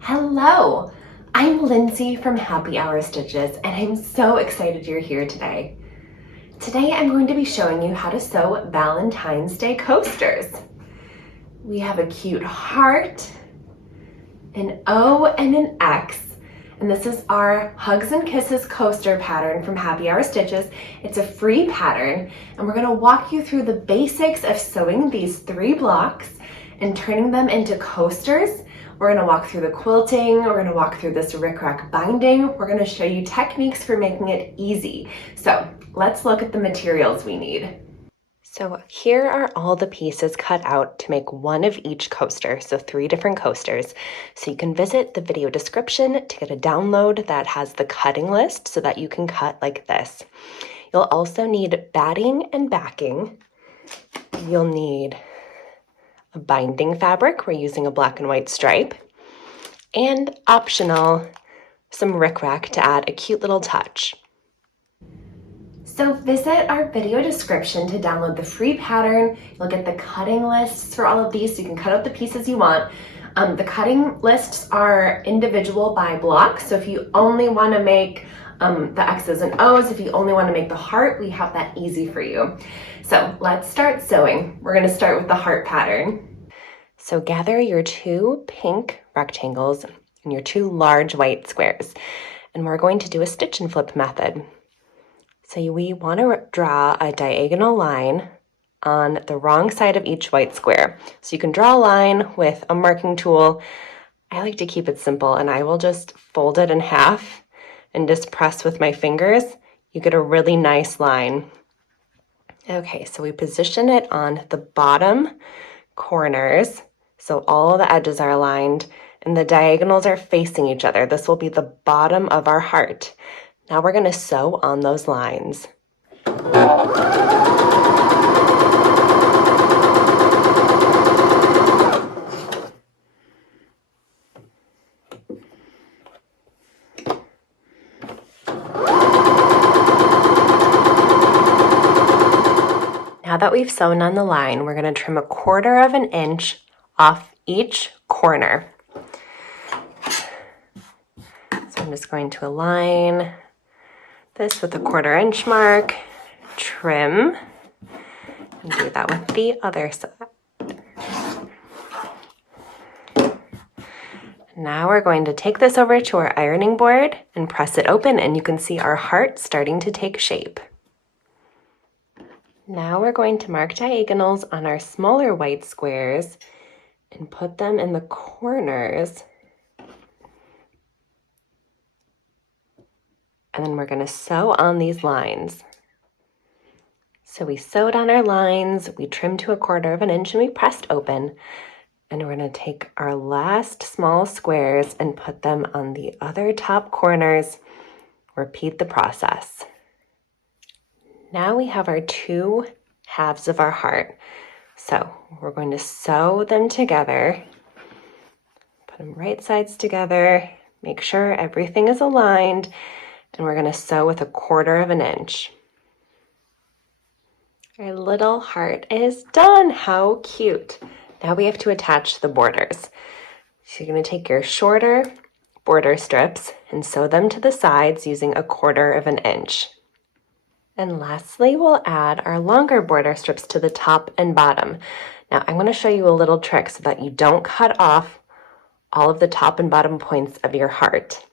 Hello, I'm Lindsay from Happy Hour Stitches, and I'm so excited you're here today. Today I'm going to be showing you how to sew Valentine's Day coasters. We have a cute heart, an O, and an X, and this is our Hugs and Kisses coaster pattern from Happy Hour Stitches. It's a free pattern, and we're going to walk you through the basics of sewing these 3 blocks and turning them into coasters. We're going to walk through the quilting, we're going to walk through this rickrack binding, we're going to show you techniques for making it easy. So let's look at the materials we need. So here are all the pieces cut out to make one of each coaster, so 3 different coasters. So you can visit the video description to get a download that has the cutting list so that you can cut like this. You'll also need batting and backing. You'll need a binding fabric. We're using a black and white stripe. And optional, some rickrack to add a cute little touch. So visit our video description to download the free pattern. You'll get the cutting lists for all of these so you can cut out the pieces you want. The cutting lists are individual by block, so if you only want to make the X's and O's, if you only want to make the heart, we have that easy for you. So let's start sewing. We're going to start with the heart pattern. So gather your 2 pink rectangles and your 2 large white squares, and we're going to do a stitch and flip method. So we want to draw a diagonal line on the wrong side of each white square. So you can draw a line with a marking tool. I like to keep it simple, and I will just fold it in half and just press with my fingers. You get a really nice line. Okay, so we position it on the bottom corners, so all the edges are aligned and the diagonals are facing each other. This will be the bottom of our heart. Now we're going to sew on those lines. Now that we've sewn on the line, we're going to trim 1/4 of an inch off each corner. So I'm just going to align this with the 1/4 inch mark, trim, and do that with the other side. Now we're going to take this over to our ironing board and press it open, and you can see our heart starting to take shape. Now we're going to mark diagonals on our smaller white squares and put them in the corners. And then we're going to sew on these lines. So we sewed on our lines, we trimmed to 1/4 of an inch, and we pressed open. And we're going to take our last small squares and put them on the other top corners. Repeat the process. Now we have our 2 halves of our heart. So we're going to sew them together. Put them right sides together. Make sure everything is aligned. And we're going to sew with 1/4 of an inch. Our little heart is done. How cute. Now we have to attach the borders. So you're going to take your shorter border strips and sew them to the sides using 1/4 of an inch. And lastly, we'll add our longer border strips to the top and bottom. Now I'm going to show you a little trick so that you don't cut off all of the top and bottom points of your heart.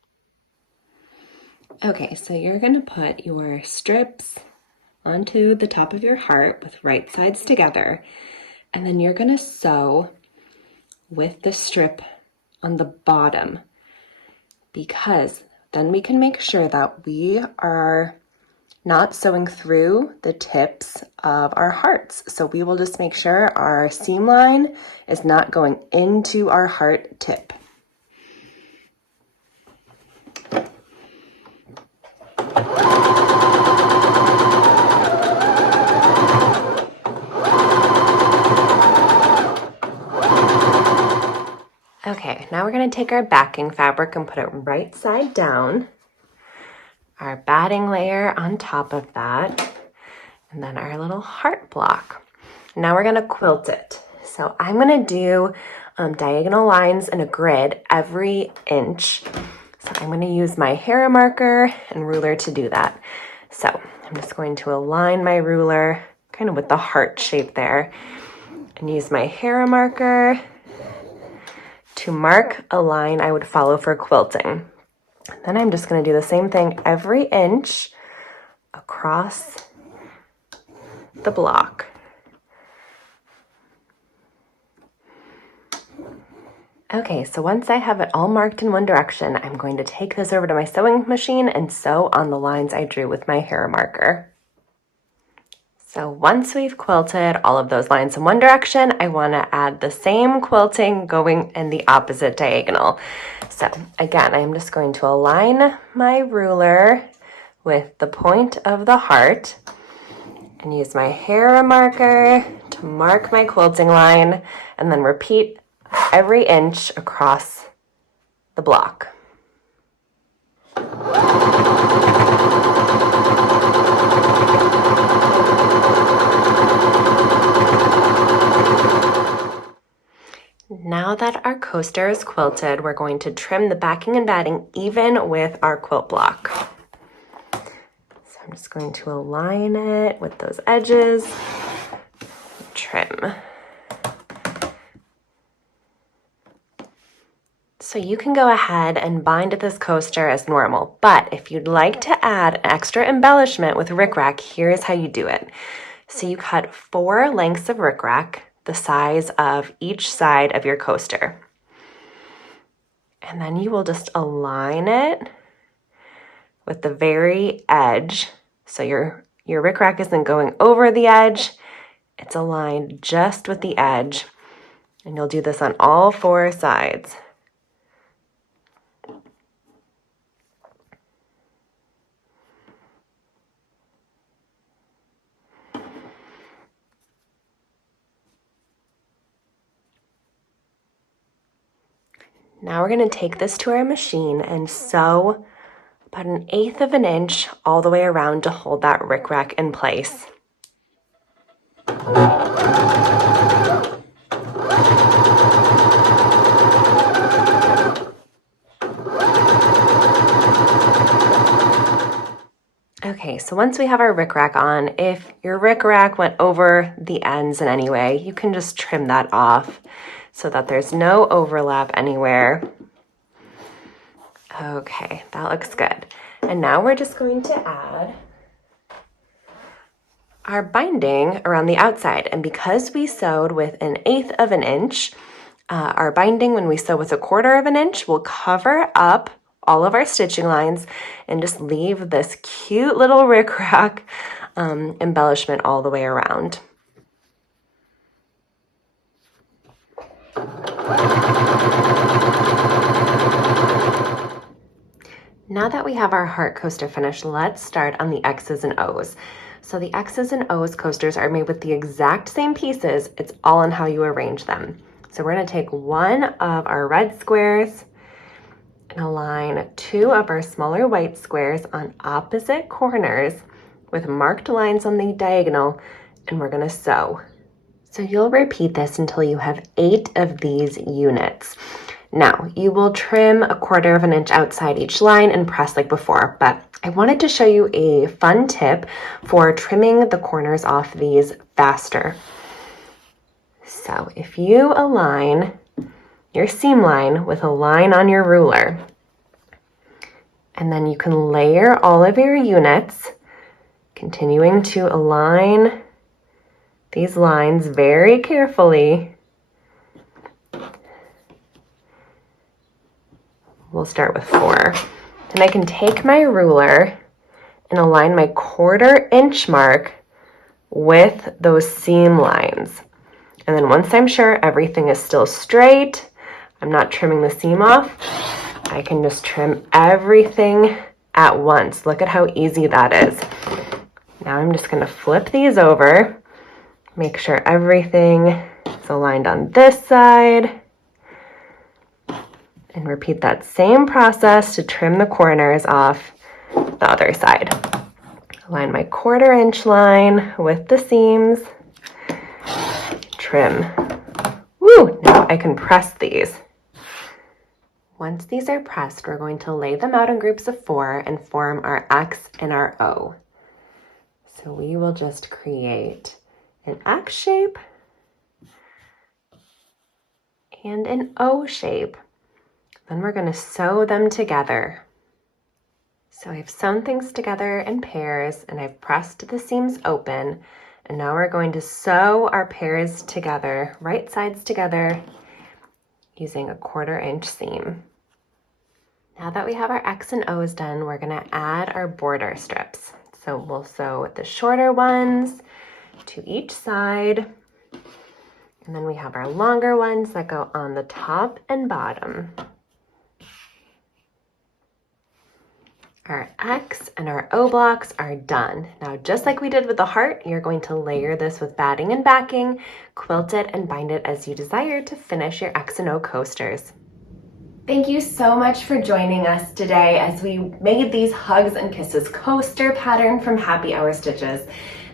Okay, so you're going to put your strips onto the top of your heart with right sides together, and then you're going to sew with the strip on the bottom, because then we can make sure that we are not sewing through the tips of our hearts. So we will just make sure our seam line is not going into our heart tip. Okay, now we're going to take our backing fabric and put it right side down. Our batting layer on top of that, and then our little heart block. Now we're going to quilt it. So I'm going to do diagonal lines in a grid every inch. So I'm going to use my hair marker and ruler to do that. So I'm just going to align my ruler kind of with the heart shape there and use my hair marker to mark a line I would follow for quilting. Then I'm just going to do the same thing every inch across the block. Okay, so once I have it all marked in one direction, I'm going to take this over to my sewing machine and sew on the lines I drew with my hair marker. So once we've quilted all of those lines in one direction, I want to add the same quilting going in the opposite diagonal. So again, I'm just going to align my ruler with the point of the heart and use my hair marker to mark my quilting line, and then repeat every inch across the block. Now that our coaster is quilted, we're going to trim the backing and batting even with our quilt block. So I'm just going to align it with those edges, trim. So you can go ahead and bind this coaster as normal, but if you'd like to add an extra embellishment with rickrack, here's how you do it. So you cut 4 lengths of rickrack, the size of each side of your coaster. And then you will just align it with the very edge. So your rickrack isn't going over the edge, it's aligned just with the edge. And you'll do this on all 4 sides. Now we're going to take this to our machine and sew about 1/8 of an inch all the way around to hold that rickrack in place. Okay, so once we have our rickrack on, if your rickrack went over the ends in any way, you can just trim that off so that there's no overlap anywhere. Okay, that looks good. And now we're just going to add our binding around the outside. And because we sewed with 1/8 of an inch, our binding, when we sew with 1/4 of an inch, will cover up all of our stitching lines and just leave this cute little rickrack embellishment all the way around. Now that we have our heart coaster finished, let's start on the X's and O's. So the X's and O's coasters are made with the exact same pieces. It's all in how you arrange them. So we're going to take one of our red squares and align 2 of our smaller white squares on opposite corners with marked lines on the diagonal, and we're going to sew. So you'll repeat this until you have 8 of these units. Now, you will trim 1/4 of an inch outside each line and press like before, but I wanted to show you a fun tip for trimming the corners off these faster. So if you align your seam line with a line on your ruler, and then you can layer all of your units, continuing to align these lines very carefully. We'll start with 4. Then I can take my ruler and align my 1/4 inch mark with those seam lines. And then once I'm sure everything is still straight, I'm not trimming the seam off, I can just trim everything at once. Look at how easy that is. Now I'm just going to flip these over, make sure everything is aligned on this side, and repeat that same process to trim the corners off the other side. Align my 1/4 inch line with the seams, trim. Woo! Now I can press these. Once these are pressed, we're going to lay them out in groups of 4 and form our X and our O. So we will just create an X shape and an O shape. Then we're going to sew them together. So I've sewn things together in pairs and I've pressed the seams open. And now we're going to sew our pairs together, right sides together, using a 1/4 inch seam. Now that we have our X and O's done, we're going to add our border strips. So we'll sew the shorter ones to each side. And then we have our longer ones that go on the top and bottom. Our X and our O blocks are done. Now, just like we did with the heart, you're going to layer this with batting and backing, quilt it, and bind it as you desire to finish your X and O coasters. Thank you so much for joining us today as we made these Hugs and Kisses coaster pattern from Happy Hour Stitches.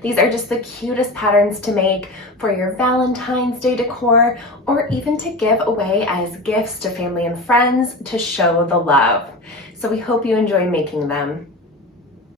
These are just the cutest patterns to make for your Valentine's Day decor or even to give away as gifts to family and friends to show the love. So we hope you enjoy making them.